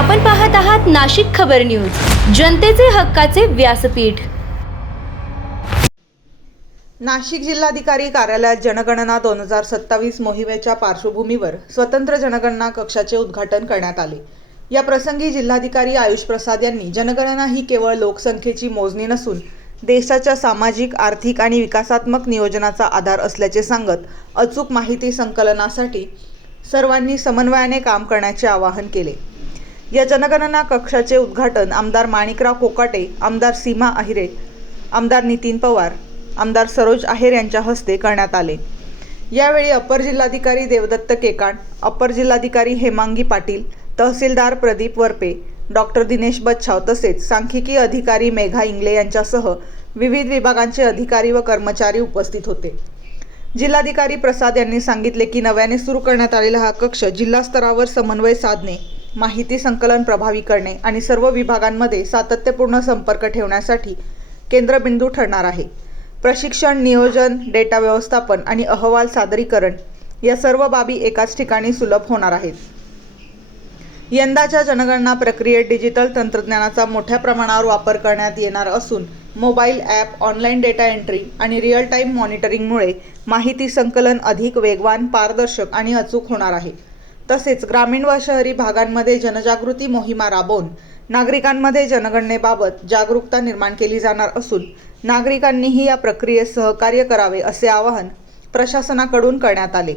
आपण पाहत आहात नाशिक खबर न्यूज, जनतेचे हक्काचे व्यासपीठ। नाशिक जिल्हाधिकारी कार्यालयात जनगणना 2027 मोहिमेच्या पार्श्वभूमीवर स्वतंत्र जनगणना कक्षाचे उद्घाटन करण्यात आले। या प्रसंगी जिल्हाधिकारी आयुष प्रसाद यांनी जनगणना ही केवळ लोकसंख्येची मोजणी नसून देशाच्या सामाजिक, आर्थिक आणि विकासात्मक नियोजनाचा आधार असल्याचे सांगत अचूक माहिती संकलनासाठी सर्वांनी समन्वयाने काम करण्याचे आवाहन केले। या जनगणना कक्षाचे उद्घाटन आमदार माणिकराव कोकाटे, आमदार सीमा अहिरे, आमदार नितीन पवार, आमदार सरोज आहेर यांच्या हस्ते करण्यात आले। यावेळी अपर जिल्हाधिकारी देवदत्त केकाण, अपर जिल्हाधिकारी हेमांगी पाटील, तहसीलदार प्रदीप वरपे, डॉक्टर दिनेश बच्छाव तसेच सांख्यिकी अधिकारी मेघा इंगले यांच्यासह विविध विभागांचे अधिकारी व कर्मचारी उपस्थित होते। जिल्हाधिकारी प्रसाद यांनी सांगितले की नव्याने सुरू करण्यात आलेला हा कक्ष जिल्हा स्तरावर समन्वय साधणे, माहिती संकलन प्रभावी करणे आणि सर्व विभागांमध्ये सातत्यपूर्ण संपर्क ठेवण्यासाठी केंद्रबिंदू ठरणार आहे। प्रशिक्षण, नियोजन, डेटा व्यवस्थापन आणि अहवाल सादरीकरण या सर्व बाबी एकाच ठिकाणी सुलभ होणार आहेत। यंदाच्या जनगणना प्रक्रियेत डिजिटल तंत्रज्ञानाचा मोठ्या प्रमाणावर वापर करण्यात येणार असून mobile app, online data entry आणि रिअल टाईम मॉनिटरिंगमुळे माहिती संकलन अधिक वेगवान, पारदर्शक आणि अचूक होणार आहे। तसेच ग्रामीण व शहरी भागांमध्ये जनजागृती मोहिमा राबवून नागरिकांमध्ये जनगणनेबाबत जागरूकता निर्माण केली जाणार असून नागरिकांनीही या प्रक्रियेत सहकार्य करावे असे आवाहन प्रशासनाकडून करण्यात आले।